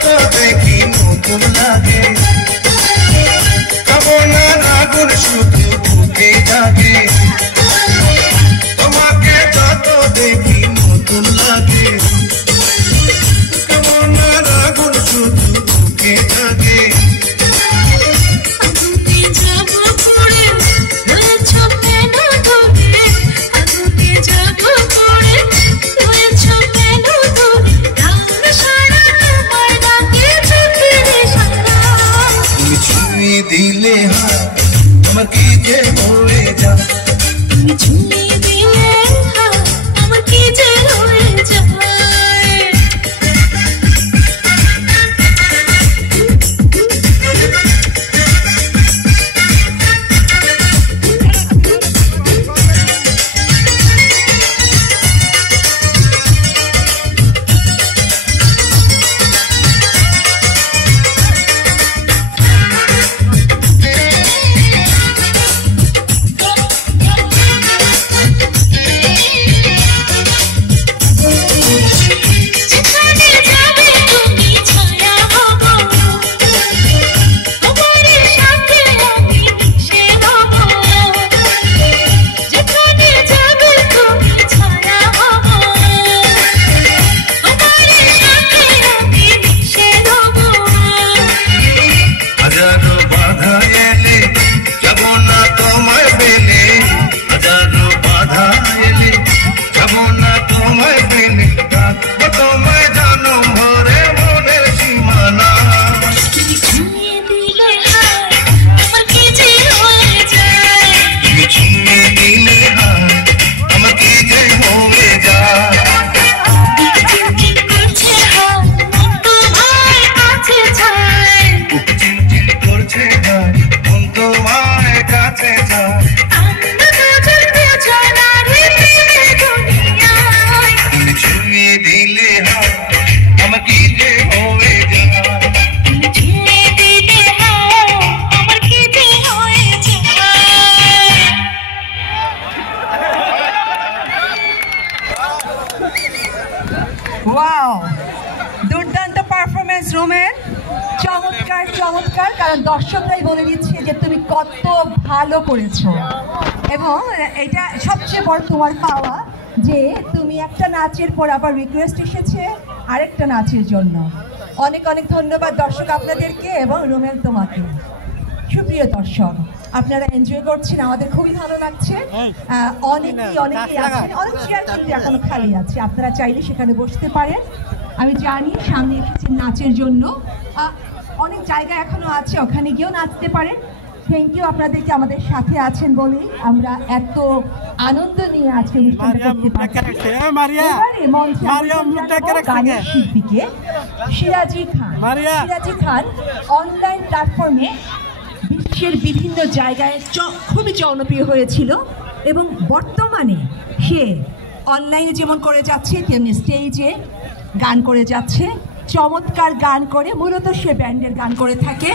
যত দেখি নতুন লাগে, ভাবনার আগুন শুধু বুকে জাগে। তোমাকে যত দেখি নতুন লাগে, ভাবনার আগুন শুধু বুকে জাগে। দিলে হাত আমার কি যে হয়ে যায়, তুমি ছুঁয়ে দিলে হাত আমার কি যে হয়ে যায়। ওয়াও, দুর্দান্ত পারফরমেন্স রোমেন, চমৎকার চমৎকার। কারণ দর্শকরাই বলে দিচ্ছে যে তুমি কত ভালো করেছো, এবং এটা সবচেয়ে বড় তোমার পাওয়া যে তুমি একটা নাচের পর আবার রিকোয়েস্ট এসেছে আরেকটা নাচের জন্য। অনেক অনেক ধন্যবাদ দর্শক আপনাদেরকে এবং রোমেন তোমাকে। সুপ্রিয় দর্শক, আপনারা এনজয় করছেন, আমাদের খুবই ভালো লাগছে। অনেকেই আছেন, অনেক চেয়ার কিন্তু এখনো খালি আছে, আপনারা চাইলে সেখানে বসতে পারেন। আমি জানি সামনে এসেছেন নাচের জন্য, অনেক জায়গা এখনো আছে, ওখানে গিয়েও নাচতে পারেন। থ্যাংক ইউ আপনাদেরকে, আমাদের সাথে আছেন বলেই আমরা এত আনন্দ নিয়ে আজকে অনুষ্ঠানটা করতে পারছি। এবারে মঞ্চে গানের শিল্পীকে সিরাজি খান অনলাইন প্ল্যাটফর্মে বিশ্বের বিভিন্ন জায়গায় খুবই জনপ্রিয় হয়েছিল, এবং বর্তমানে সে অনলাইনে যেমন করে যাচ্ছে তেমনি স্টেজে গান করে যাচ্ছে। চমৎকার গান করে, মূলত সে ব্যান্ডের গান করে থাকে।